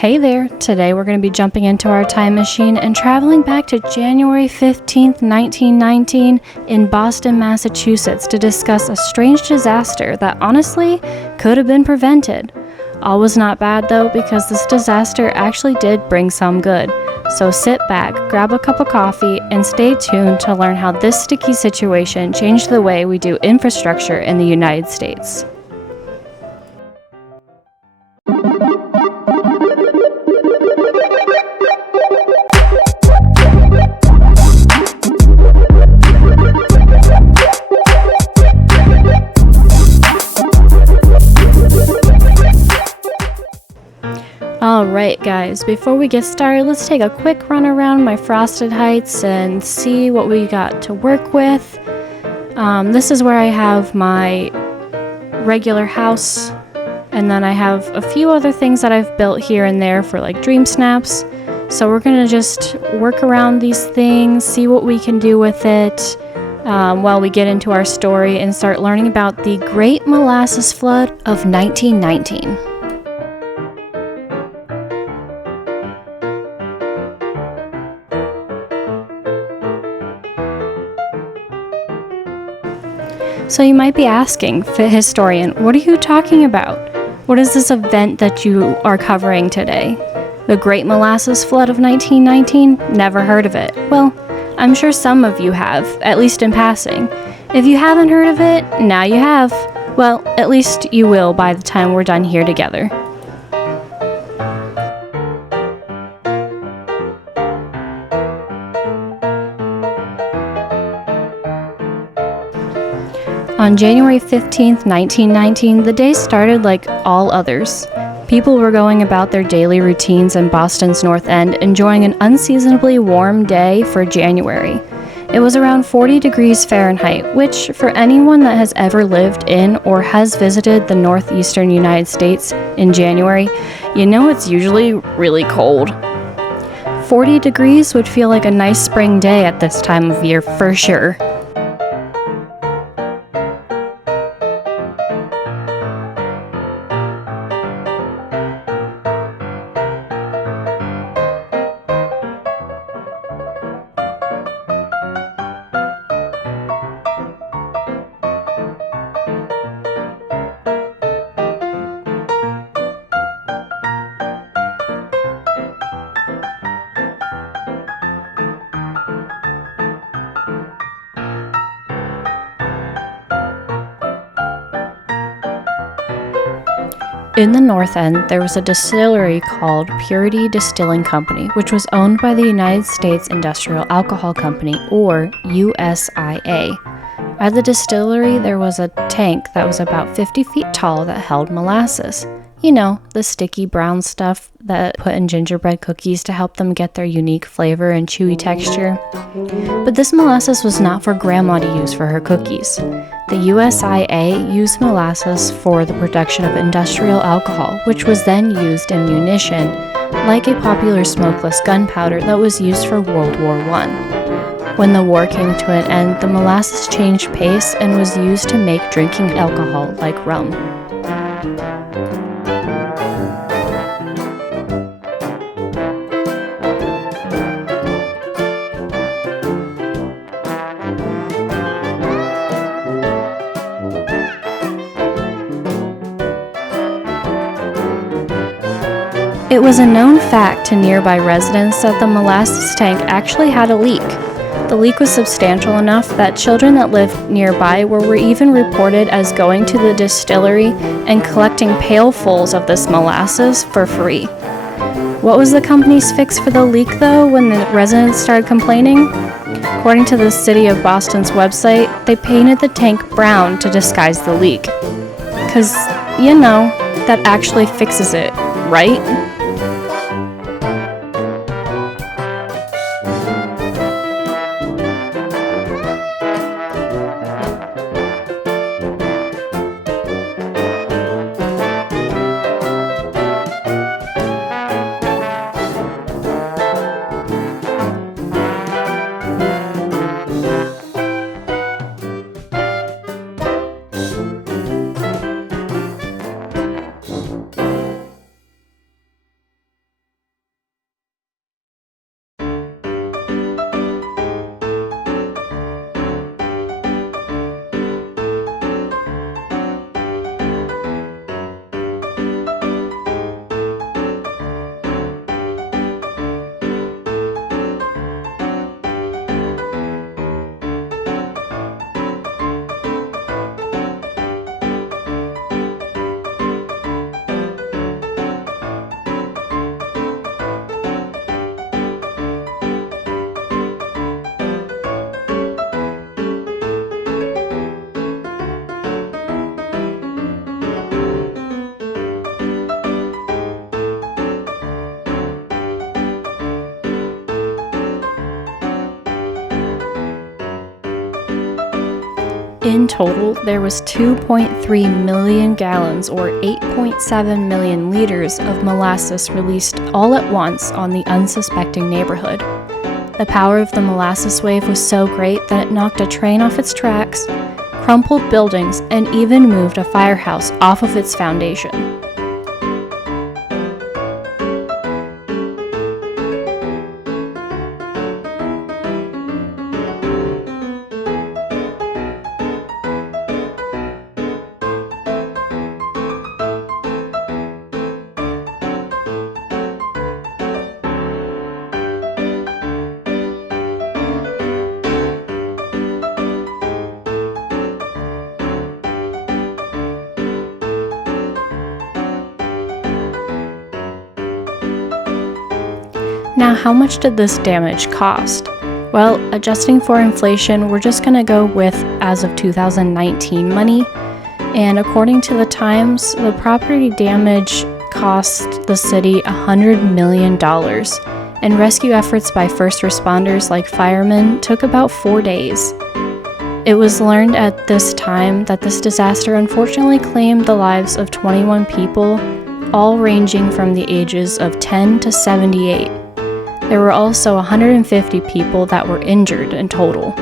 Hey there, today we're going to be jumping into our time machine and traveling back to January 15th, 1919 in Boston, Massachusetts to discuss a strange disaster that honestly could have been prevented. All was not bad though, because this disaster actually did bring some good. So sit back, grab a cup of coffee, and stay tuned to learn how this sticky situation changed the way we do infrastructure in the United States. Alright guys, before we get started, let's take a quick run around my frosted heights and see what we got to work with. This is where I have my regular house, and then I have a few other things that I've built here and there for like dream snaps. So we're going to just work around these things, see what we can do with it while we get into our story and start learning about the Great Molasses Flood of 1919. So you might be asking, Fit Historian, what are you talking about? What is this event that you are covering today? The Great Molasses Flood of 1919? Never heard of it. Well, I'm sure some of you have, at least in passing. If you haven't heard of it, now you have. Well, at least you will by the time we're done here together. On January 15th, 1919, the day started like all others. People were going about their daily routines in Boston's North End, enjoying an unseasonably warm day for January. It was around 40 degrees Fahrenheit, which, for anyone that has ever lived in or has visited the northeastern United States in January, you know it's usually really cold. 40 degrees would feel like a nice spring day at this time of year for sure. In the North End, there was a distillery called Purity Distilling Company, which was owned by the United States Industrial Alcohol Company, or USIA. At the distillery, there was a tank that was about 50 feet tall that held molasses. You know, the sticky brown stuff that put in gingerbread cookies to help them get their unique flavor and chewy texture. But this molasses was not for Grandma to use for her cookies. The USIA used molasses for the production of industrial alcohol, which was then used in munition, like a popular smokeless gunpowder that was used for World War I. When the war came to an end, the molasses changed pace and was used to make drinking alcohol like rum. It was a known fact to nearby residents that the molasses tank actually had a leak. The leak was substantial enough that children that lived nearby were even reported as going to the distillery and collecting pailfuls of this molasses for free. What was the company's fix for the leak though when the residents started complaining? According to the City of Boston's website, they painted the tank brown to disguise the leak. 'Cause, you know, that actually fixes it, right? In total, there was 2.3 million gallons or 8.7 million liters of molasses released all at once on the unsuspecting neighborhood. The power of the molasses wave was so great that it knocked a train off its tracks, crumpled buildings, and even moved a firehouse off of its foundation. Now, how much did this damage cost? Well, adjusting for inflation, we're just going to go with as of 2019 money. And according to the Times, the property damage cost the city $100 million. And rescue efforts by first responders like firemen took about 4 days. It was learned at this time that this disaster unfortunately claimed the lives of 21 people, all ranging from the ages of 10 to 78. There were also 150 people that were injured in total.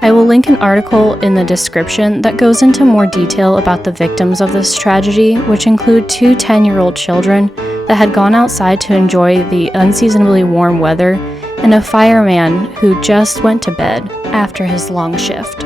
I will link an article in the description that goes into more detail about the victims of this tragedy, which include 2 10-year-old children that had gone outside to enjoy the unseasonably warm weather, and a fireman who just went to bed after his long shift.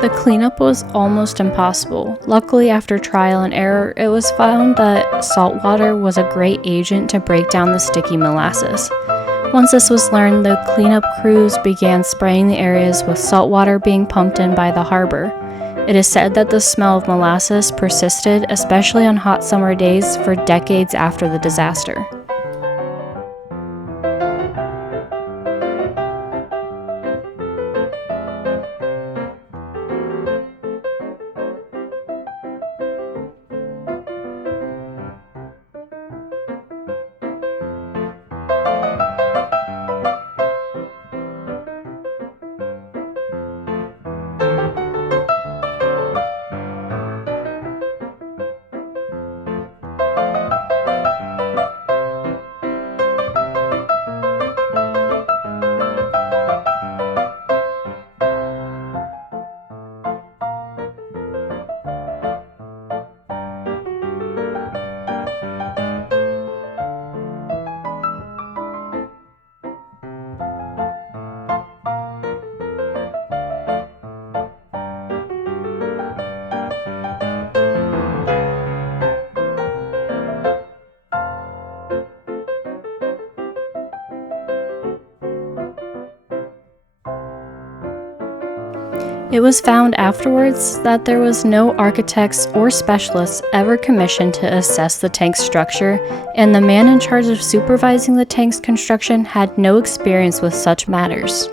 The cleanup was almost impossible. Luckily, after trial and error, it was found that salt water was a great agent to break down the sticky molasses. Once this was learned, the cleanup crews began spraying the areas with salt water being pumped in by the harbor. It is said that the smell of molasses persisted, especially on hot summer days, for decades after the disaster. It was found afterwards that there was no architects or specialists ever commissioned to assess the tank's structure, and the man in charge of supervising the tank's construction had no experience with such matters.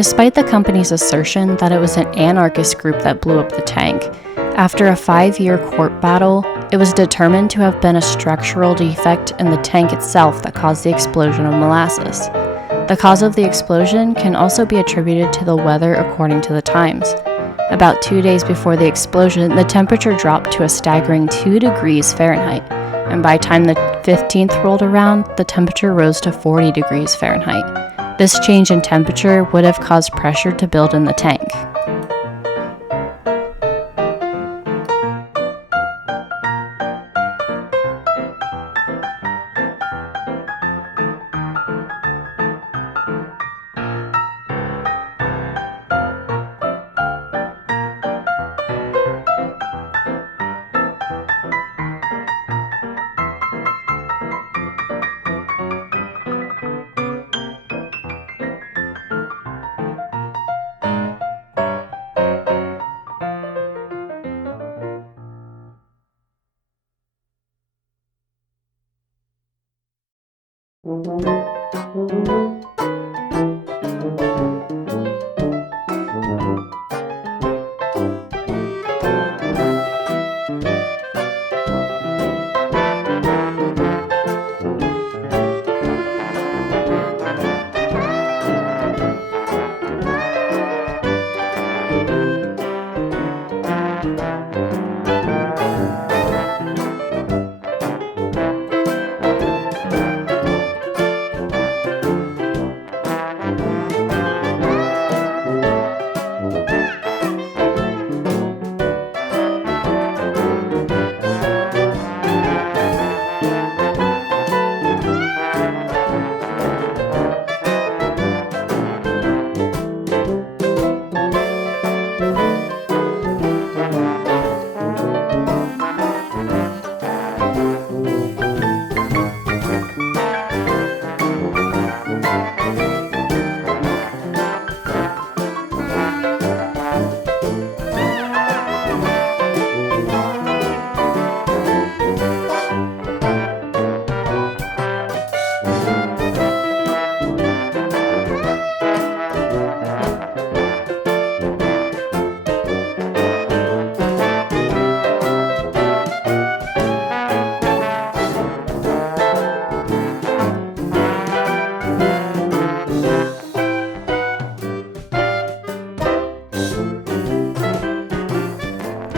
despite the company's assertion that it was an anarchist group that blew up the tank, after a 5-year court battle, it was determined to have been a structural defect in the tank itself that caused the explosion of molasses. The cause of the explosion can also be attributed to the weather according to the Times. About 2 days before the explosion, the temperature dropped to a staggering 2 degrees Fahrenheit, and by the time the 15th rolled around, the temperature rose to 40 degrees Fahrenheit. This change in temperature would have caused pressure to build in the tank.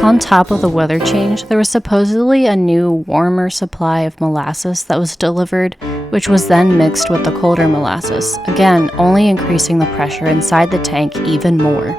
On top of the weather change, there was supposedly a new, warmer supply of molasses that was delivered, which was then mixed with the colder molasses, again, only increasing the pressure inside the tank even more.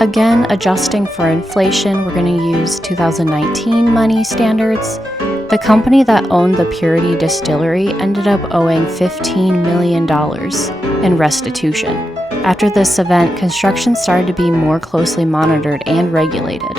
Again, adjusting for inflation, we're going to use 2019 money standards. The company that owned the Purity Distillery ended up owing $15 million in restitution. After this event, construction started to be more closely monitored and regulated.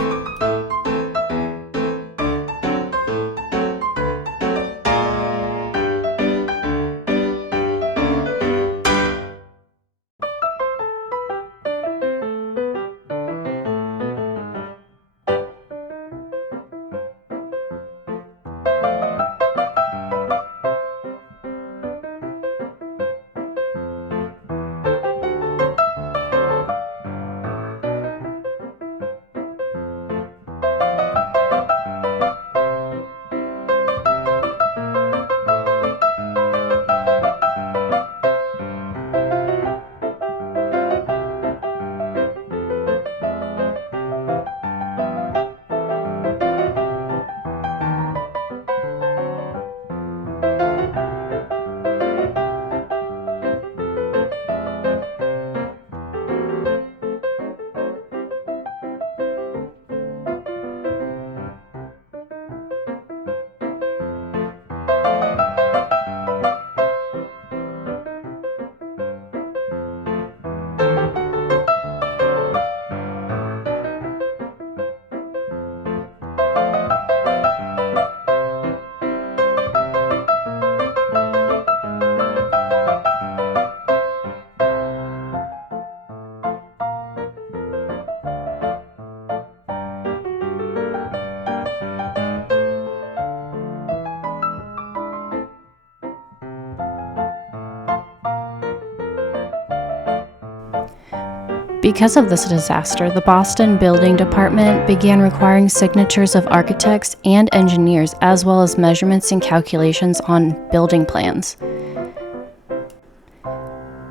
Because of this disaster, the Boston Building Department began requiring signatures of architects and engineers, as well as measurements and calculations on building plans.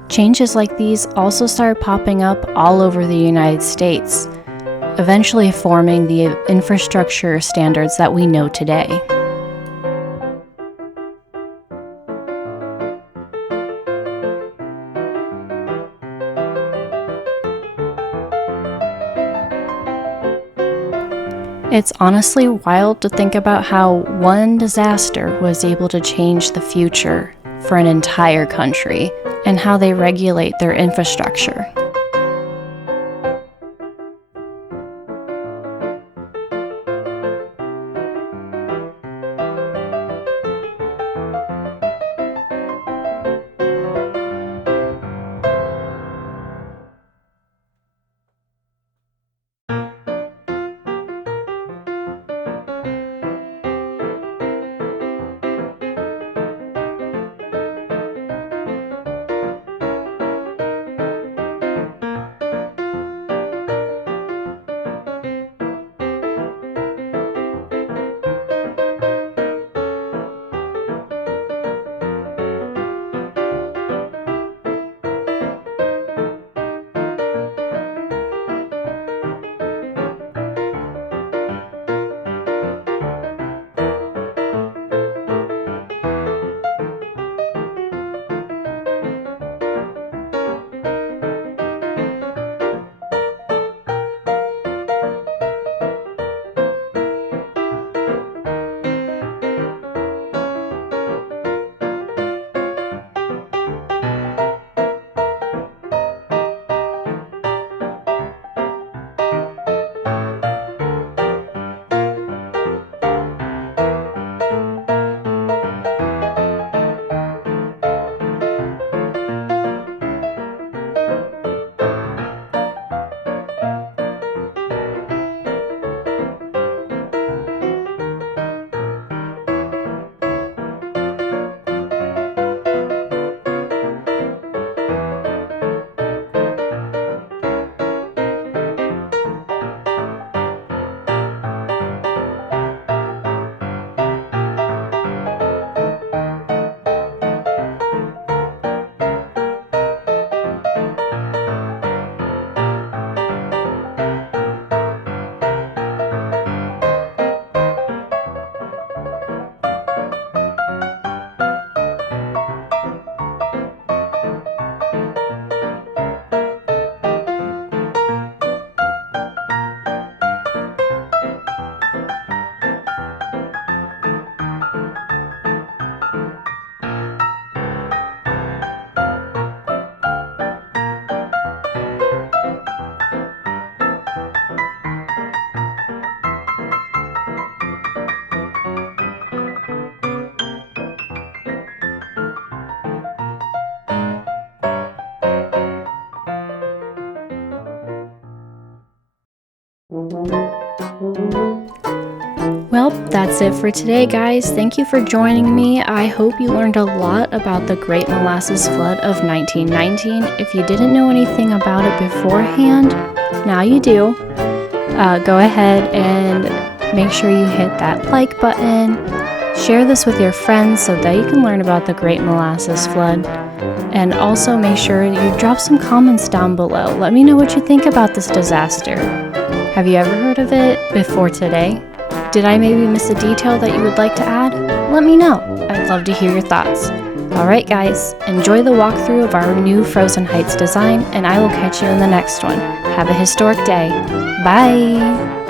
Changes like these also started popping up all over the United States, eventually forming the infrastructure standards that we know today. It's honestly wild to think about how one disaster was able to change the future for an entire country and how they regulate their infrastructure. Well, that's it for today, guys. Thank you for joining me. I hope you learned a lot about the Great Molasses Flood of 1919. If you didn't know anything about it beforehand, now you do. Go ahead and make sure you hit that like button. Share this with your friends so that you can learn about the Great Molasses Flood. And also make sure you drop some comments down below. Let me know what you think about this disaster. Have you ever heard of it before today? Did I maybe miss a detail that you would like to add? Let me know. I'd love to hear your thoughts. Alright guys, enjoy the walkthrough of our new Frozen Heights design, and I will catch you in the next one. Have a historic day. Bye!